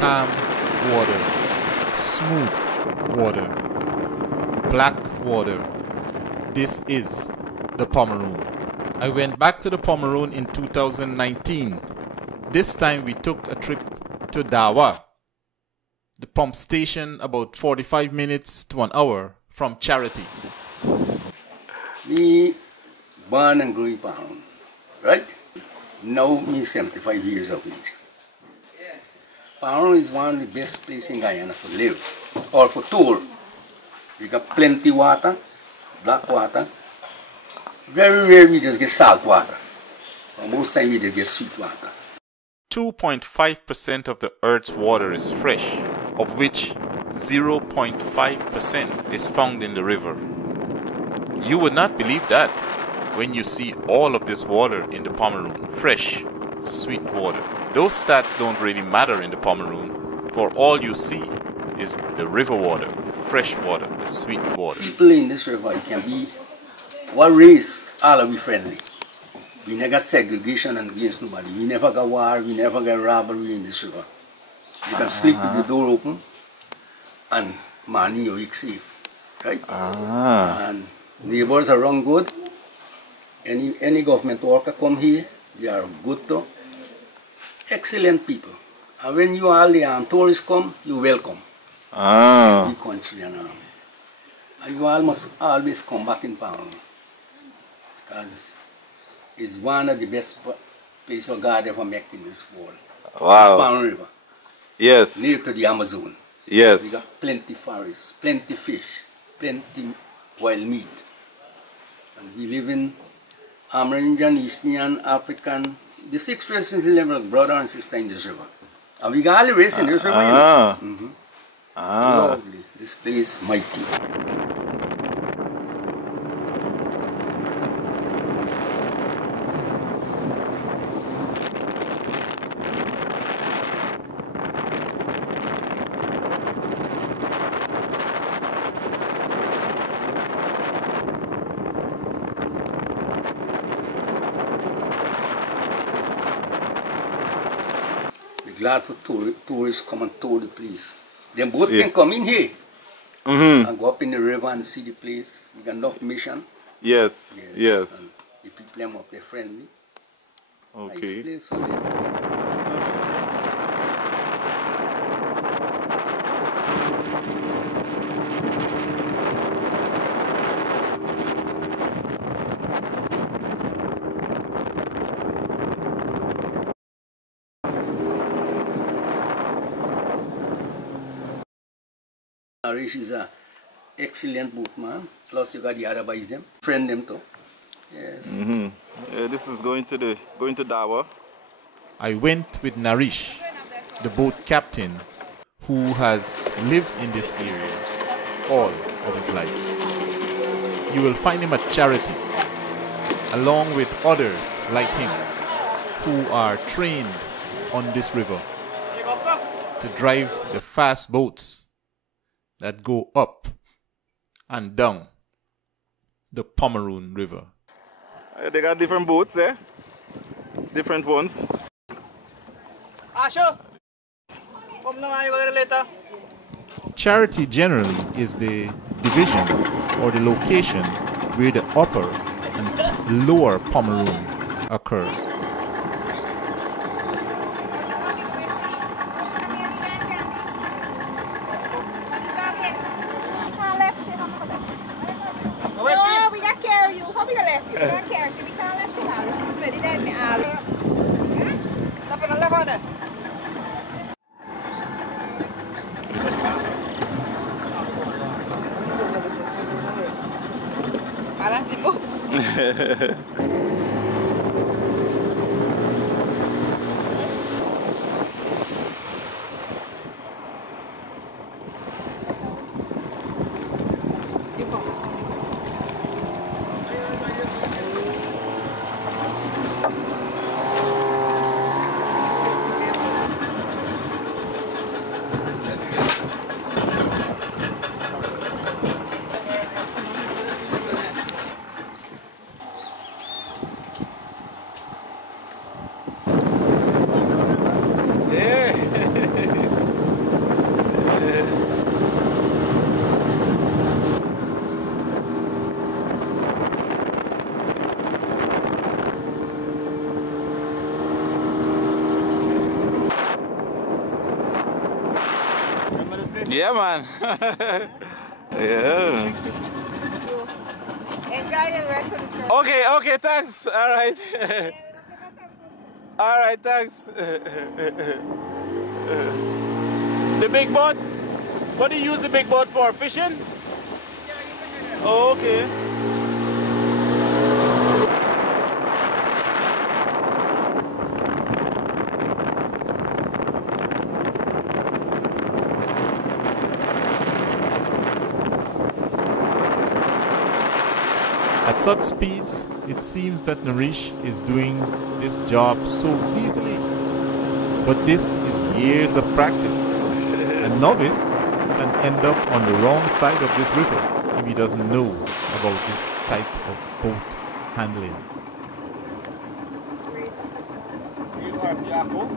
calm water, smooth water, black water. This is the Pomeroon. I went back to the Pomeroon in 2019. This time we took a trip to Dawa, the pump station about 45 minutes to an hour from Charity. Me born and grew in Pomeroon, right? Now me 75 years of age. Pomeroon is one of the best places in Guyana for live or for tour. We got plenty water, black water. Very rare we just get salt water. So most time we just get sweet water. 2.5% of the Earth's water is fresh, of which 0.5% is found in the river. You would not believe that when you see all of this water in the Pomeroon, fresh, sweet water. Those stats don't really matter in the Pomeroon, for all you see is the river water, the fresh water, the sweet water. People in this river, it can be what race, all are we friendly. We never got segregation against nobody. We never got war, we never got robbery in this river. You can sleep with the door open and morning you wake safe, right? And neighbors are run good. Any government worker come here, they are good too. Excellent people. And when you all the tourists come, you welcome. Every country and you all must always come back in Pomeroon. Because it's one of the best places God ever made in this world. Wow. It's Pomeroon River. Yes. Near to the Amazon. Yes. We got plenty forests, plenty fish, plenty wild meat. And we live in Amerindian, East Indian, African. The 6 races live like brother and sister in this river. And we got all the races in this river. Lovely. This place mighty. Glad for tourists come and tour the place. Then both can come in here and go up in the river and see the place. We got enough mission. Yes. Yes. And the people them up there friendly. Okay. Nice place for them. Naresh is an excellent boatman. Plus you got the other boys them. Friend them too. Yes. This is going to Dawa. I went with Naresh, the boat captain, who has lived in this area all of his life. You will find him at Charity, along with others like him, who are trained on this river to drive the fast boats that go up and down the Pomeroon River. They got different boats, eh? Different ones. Charity generally is the division or the location where the upper and lower Pomeroon occurs. Yeah, man. Yeah. Enjoy the rest of the trip. Okay, okay, thanks. All right. All right, thanks. The big boat? What do you use the big boat for? Fishing? Oh, okay. At such speeds, it seems that Naresh is doing this job so easily. But this is years of practice. A novice can end up on the wrong side of this river if he doesn't know about this type of boat handling. Here's Arapiako.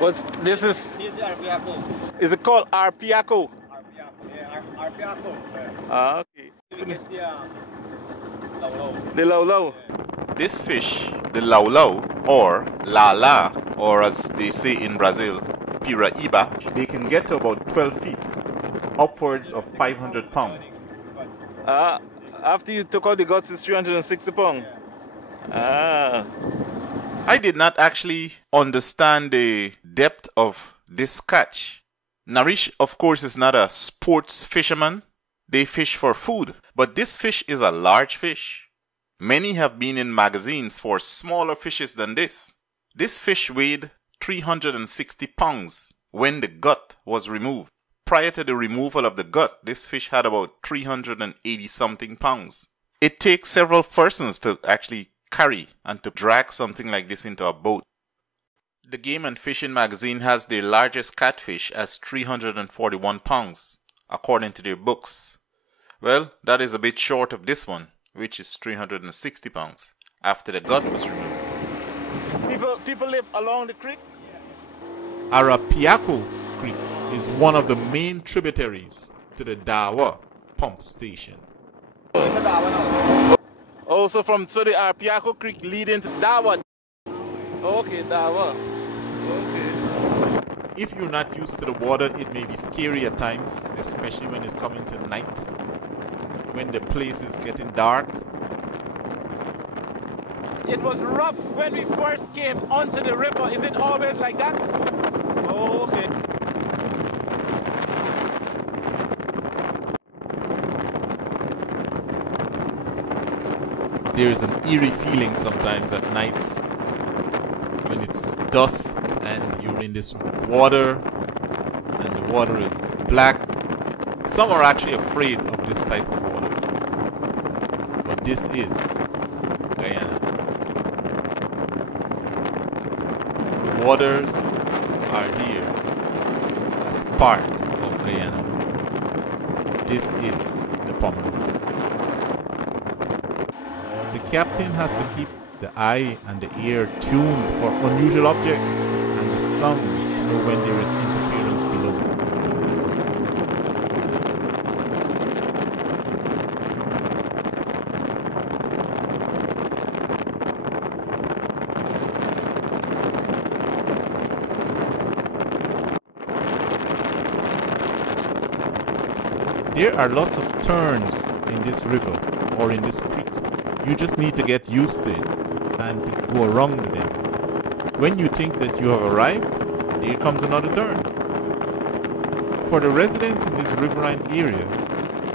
What's this is? Here's the Arapiako. Is it called Arapiako? Arapiako, yeah, Arapiako. Ah, okay. It's the Lau. The laulau. This fish, the laulau, or lala, or as they say in Brazil, piraiba, they can get to about 12 feet, upwards of 500 pounds. After you took out the guts, it's 360 pounds. I did not actually understand the depth of this catch. Naresh, of course, is not a sports fisherman. They fish for food, but this fish is a large fish. Many have been in magazines for smaller fishes than this. This fish weighed 360 pounds when the gut was removed. Prior to the removal of the gut, this fish had about 380 something pounds. It takes several persons to actually carry and to drag something like this into a boat. The Game and Fishing magazine has their largest catfish as 341 pounds, according to their books. Well, that is a bit short of this one, which is 360 pounds, after the gut was removed. People live along the creek? Arapiako Creek is one of the main tributaries to the Dawa Pump Station. Also so the Arapiako Creek lead into Dawa. Okay, Dawa. Okay. If you're not used to the water, it may be scary at times, especially when it's coming to night, when the place is getting dark. It was rough when we first came onto the river. Is it always like that? Oh, okay. There is an eerie feeling sometimes at nights when it's dusk and you're in this water and the water is black. Some are actually afraid of this type of water. But this is Guyana. The waters are here as part of Guyana. This is the Pomeroon. The captain has to keep the eye and the ear tuned for unusual objects and the sound to know when there is interference below. There are lots of turns in this river or in this creek. You just need to get used to it and to go around them. When you think that you have arrived, there comes another turn. For the residents in this riverine area,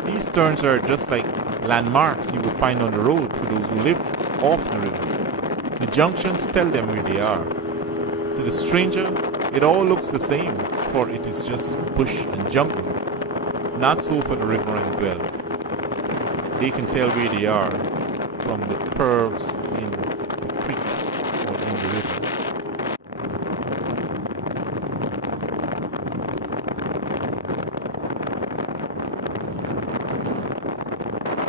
these turns are just like landmarks you would find on the road for those who live off the river. The junctions tell them where they are. To the stranger, it all looks the same, for it is just bush and jungle. Not so for the riverine dweller. They can tell where they are from the curves in the creek or in the river.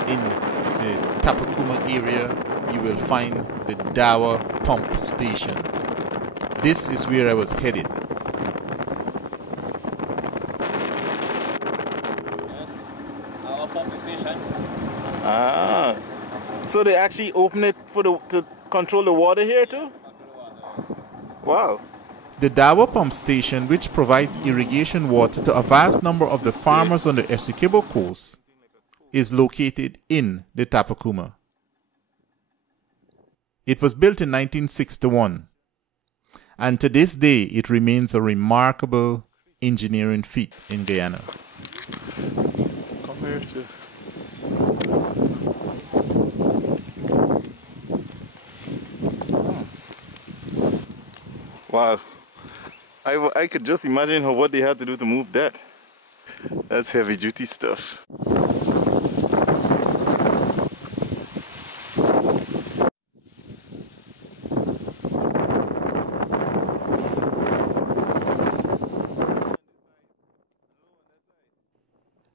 In the Tapakuma area, you will find the Dawa Pump Station. This is where I was headed. Dawa Pump Station. Ah, so they actually open it for to control the water here too? Wow. The Dawa Pump Station, which provides irrigation water to a vast number of the farmers on the Essequibo coast, is located in the Tapakuma. It was built in 1961, and to this day it remains a remarkable engineering feat in Guyana. Come here too. Wow. I could just imagine what they had to do to move that. That's heavy duty stuff.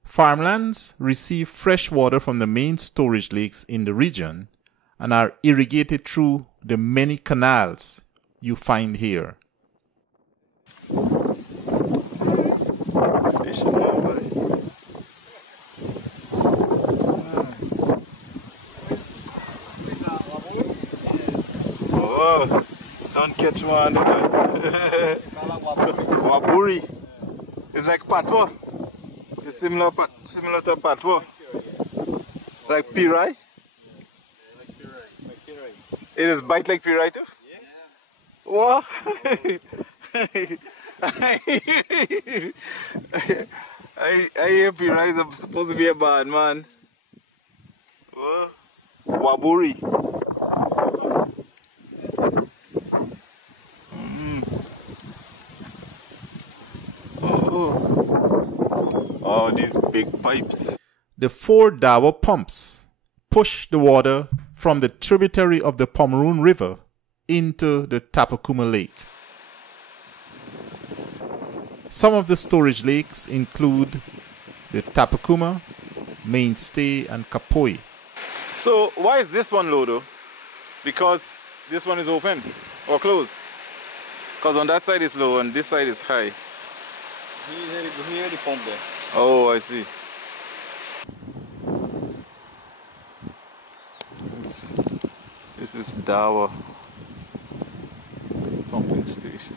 Farmlands receive fresh water from the main storage lakes in the region and are irrigated through the many canals you find here. Oh, don't catch one. Waburi. It's like patwa. It's similar to patwa. Like pirai. It is bite like pirai too? Yeah. What? I hear pirai is supposed to be a bad man. What? Waburi. Oh, these big pipes. The 4 Dawa pumps push the water from the tributary of the Pomeroon River into the Tapakuma Lake. Some of the storage lakes include the Tapakuma, Mainstay, and Kapoi. So why is this one low though? Because this one is open or closed? Because on that side is low and this side is high. Here the pump there. Oh, I see. This is Dawa Pumping Station.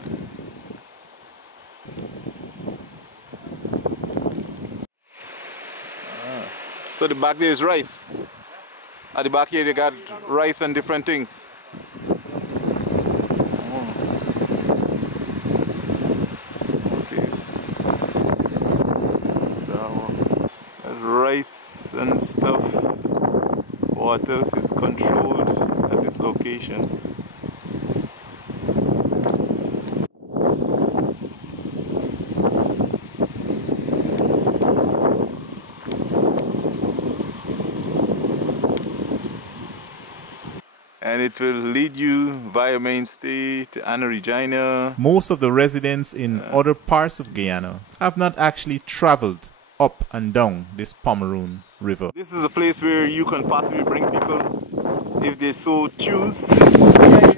So the back there is rice. At the back here they got rice and different things. Rice and stuff. Water is controlled at this location. And it will lead you via Mainstay to Regina. Most of the residents in other parts of Guyana have not actually traveled up and down this Pomeroon River. This is a place where you can possibly bring people if they so choose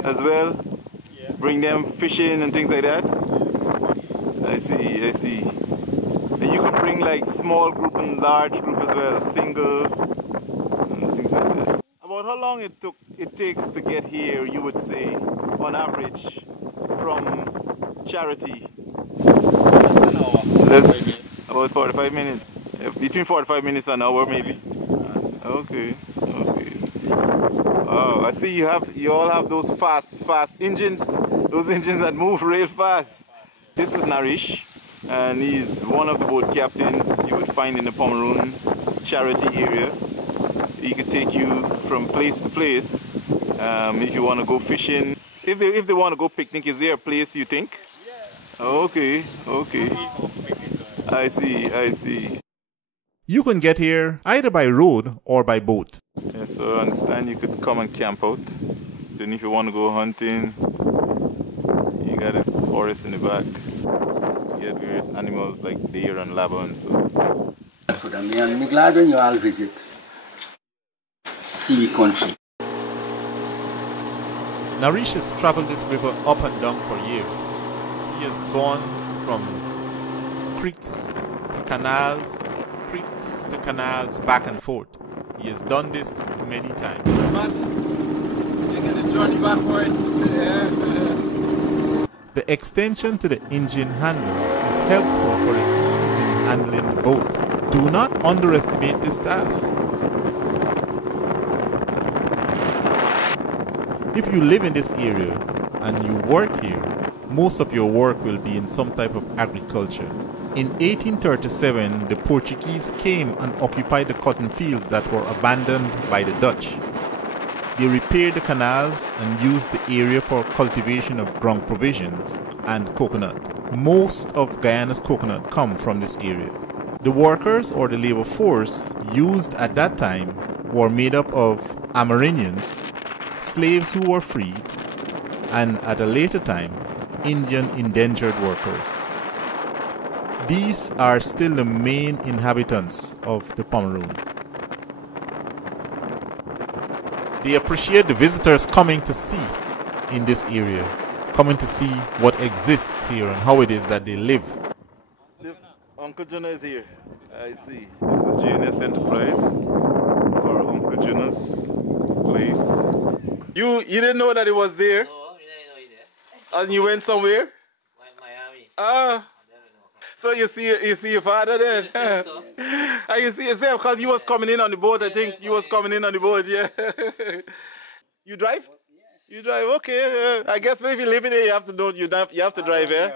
as well. Bring them fishing and things like that. I see, I see. And you can bring like small group and large group as well, single and things like that. About how long it takes to get here, you would say, on average, from Charity? An hour. About 45 minutes. Between 45 minutes and an hour maybe. Okay, okay. Oh, I see you all have those fast engines. Those engines that move real fast. This is Naresh, and he's one of the boat captains you would find in the Pomeroon Charity area. He could take you from place to place. If you want to go fishing. If they want to go picnic, is there a place you think? Yeah. Okay, okay. I see, I see. You can get here either by road or by boat. Yeah, so I understand you could come and camp out. Then if you want to go hunting, you got a forest in the back. You get various animals like deer and lava and so. I'm glad when you all visit Seaweed Country. Naresh has traveled this river up and down for years. He has gone from creeks to canals, back and forth. He has done this many times. You get the journey backwards. The extension to the engine handle is helpful for the ease in handling the boat. Do not underestimate this task. If you live in this area and you work here, most of your work will be in some type of agriculture. In 1837, the Portuguese came and occupied the cotton fields that were abandoned by the Dutch. They repaired the canals and used the area for cultivation of ground provisions and coconut. Most of Guyana's coconut come from this area. The workers or the labor force used at that time were made up of Amerindians, slaves who were freed, and at a later time, Indian indentured workers. These are still the main inhabitants of the Pomeroon. They appreciate the visitors coming to see in this area, coming to see what exists here and how it is that they live. This Uncle Jonah is here. I see. This is JNS Enterprise, or Uncle Jonah's place. You didn't know that it was there? No, I didn't know it there. And you went somewhere? Miami. Ah. So you see your father then? And you see yourself because you was coming in on the boat. I think you was coming in on the boat. Yeah. You drive? You drive. Okay. I guess maybe living there you have to know you have to drive. Yeah.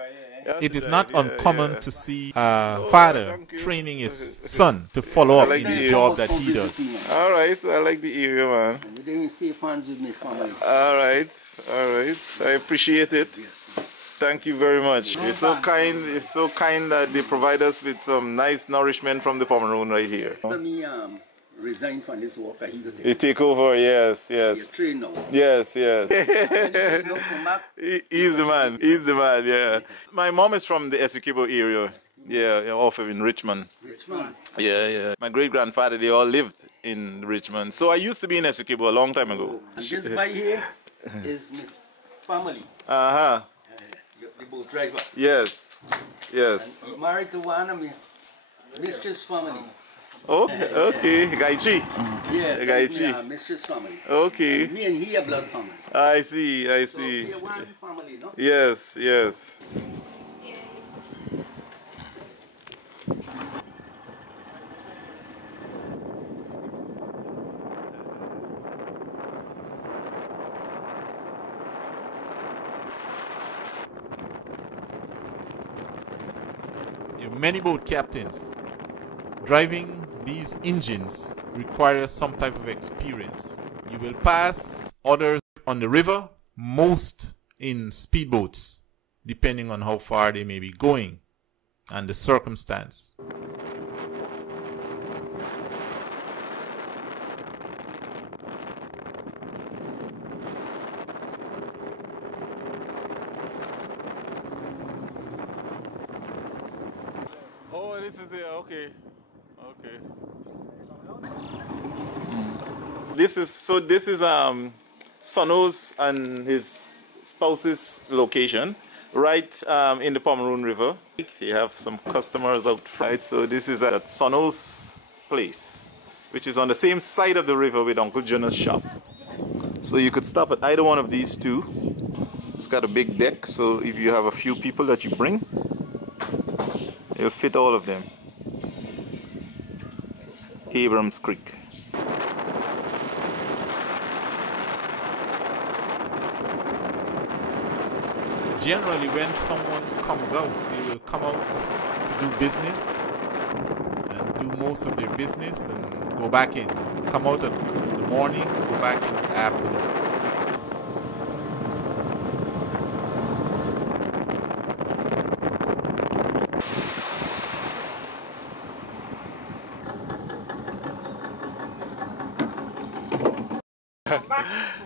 It is not uncommon to see a father training his son to follow up in the job that he does. All right. I like the area, man. You didn't safe hands with me, family. All right. All right. I appreciate it. Thank you very much. You're so kind. It's so kind that they provide us with some nice nourishment from the Pomeroon right here. After me resign from this work, he go You take over, yes, yes. You're trained now. Yes, yes. He's the man. He's the man, yeah. My mom is from the Essequibo area. Yeah, off of in Richmond. Richmond? Yeah, yeah. My great-grandfather, they all lived in Richmond. So I used to be in Essequibo a long time ago. And this by here is my family. Uh-huh. The boat driver. Yes, yes. And married to one of my mistress family. Oh, okay. Gaichi. Yes, Gaichi. mistress family. Okay. And me and he are blood family. I see, I So see. we are one family, no? Yes, yes. Many boat captains driving these engines requires some type of experience. You will pass others on the river, most in speedboats, depending on how far they may be going and the circumstance. Oh, this is there. Okay. Okay. This is Sono's and his spouse's location, right in the Pomeroon River. They have some customers out front. So this is at Sono's place, which is on the same side of the river with Uncle Jonah's shop. So you could stop at either one of these two. It's got a big deck, so if you have a few people that you bring, it'll fit all of them. Abrams Creek. Generally, when someone comes out, they will come out to do business and do most of their business and go back in. Come out in the morning, go back in the afternoon.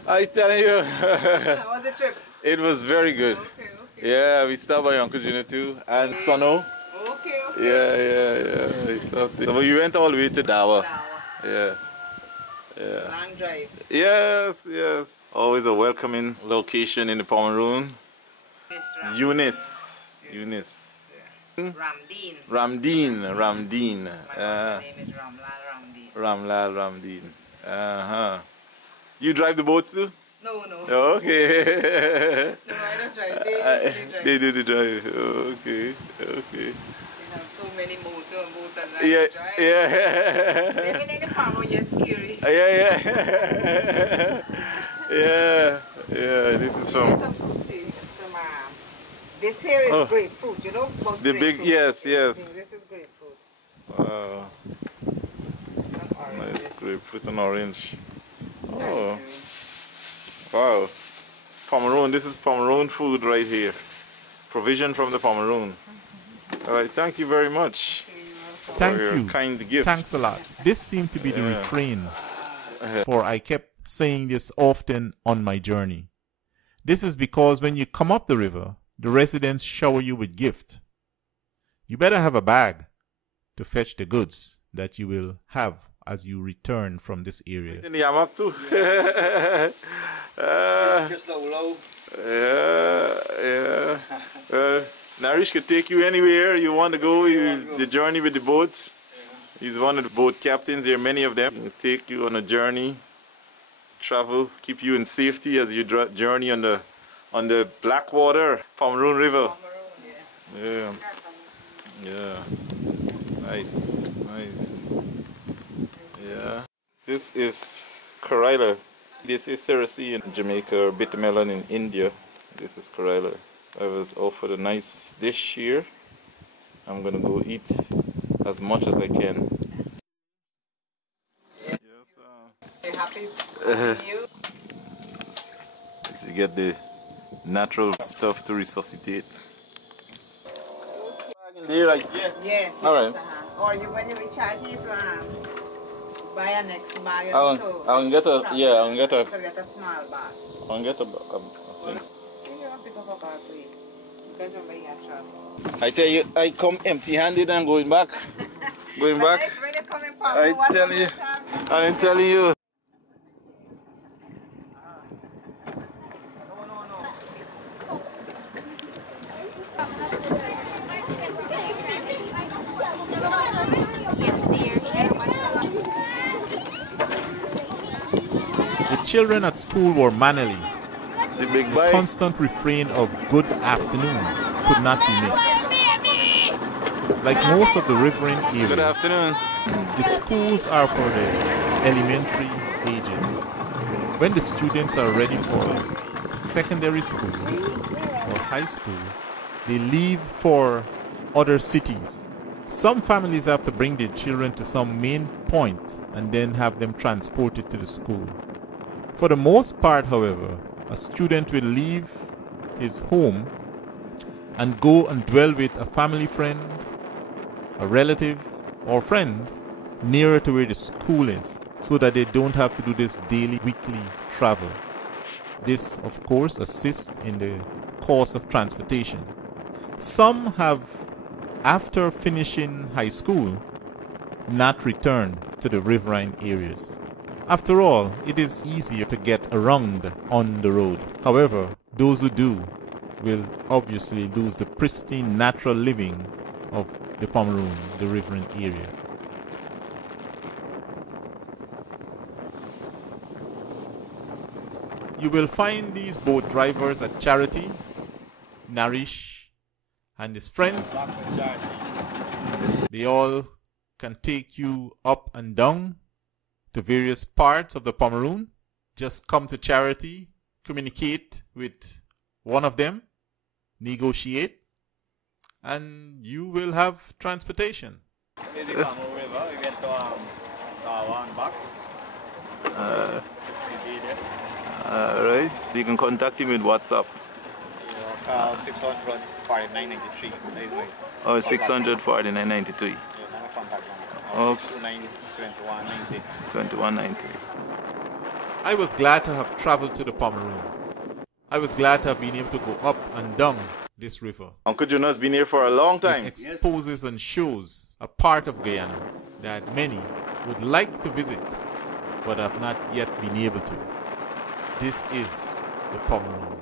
I tell you, How was the trip? it was very good. Okay. Yeah, we stopped by Uncle Junior too, and Sono. Okay. Yeah. We stopped there. So we went all the way to Dawa. Yeah. Long drive. Yes. Always a welcoming location in the Pomeroon. Miss Ram. Eunice. Ramdeen. Ramdeen. My husband's name is Ramdeen. Ramdeen. Uh-huh. You drive the boats too? No, no. Okay. No, I don't drive. They usually drive. They do the drive. Okay. Okay. They have so many motors and Yeah. drive. Yeah. Living in the farm yet scary. Yeah. Yeah. Yeah. This is Here's from some fruit, see. This here is grapefruit, you know? the big. Yes. Yes. This is grapefruit. Wow. Some oranges. Nice grapefruit and orange. Oh. Wow. Pomeroon. This is Pomeroon food right here. Provision from the Pomeroon. All right. Thank you very much. Thank for your you. Kind gift. Thanks a lot. This seemed to be the refrain, for I kept saying this often on my journey. This is because when you come up the river, the residents shower you with gift. You better have a bag to fetch the goods that you will have as you return from this area. In the hammock too. Just low. Yeah. Naresh could take you anywhere you want to go. The journey with the boats. He's one of the boat captains. There are many of them. He'll take you on a journey, travel, keep you in safety as you journey on the Blackwater, Pomeroon River. Pomeroon, Yeah. Nice. Yeah. This is Corilla. This is Cerasee in Jamaica or bitter melon in India. This is Corilla. I was offered a nice dish here. I'm gonna go eat as much as I can. Yes. You happy with you? So you get the natural stuff to resuscitate. Yes. All right. Or when you recharge if buy a next bag. I'll get a Get a small bag. I'll get a thing. You don't pick up a bag for you. Because you're very travel. I tell you, I come empty-handed and going back. Going back. Nice when you come in I tell you. I'm telling you. The children at school were mannerly. The big The bike. constant refrain of good afternoon could not be missed. Like most of the riverine Good areas, afternoon. the schools are for the elementary ages. When the students are ready for secondary school or high school, they leave for other cities. Some families have to bring their children to some main point and then have them transported to the school. For the most part, however, a student will leave his home and go and dwell with a family friend, a relative, or friend nearer to where the school is, so that they don't have to do this daily, weekly travel. This, of course, assists in the cost of transportation. Some have, after finishing high school, not returned to the riverine areas. After all, it is easier to get around on the road. However, those who do will obviously lose the pristine natural living of the Pomeroon, the riverine area. You will find these boat drivers at Charity, Naresh, and his friends. They all can take you up and down to various parts of the Pomeroon. Just come to Charity, communicate with one of them, negotiate, and you will have transportation. This is Pomeroon River. We went to Dawa and back. Alright. You can contact him with WhatsApp. Call 600 4993. Oh, 600 4993. Yeah, my contact number. Oh. 629 2190. 2190. I was glad to have traveled to the Pomeroon. I was glad to have been able to go up and down this river. Uncle Jonah has been here for a long time. It exposes and shows a part of Guyana that many would like to visit but have not yet been able to. This is the Pomeroon.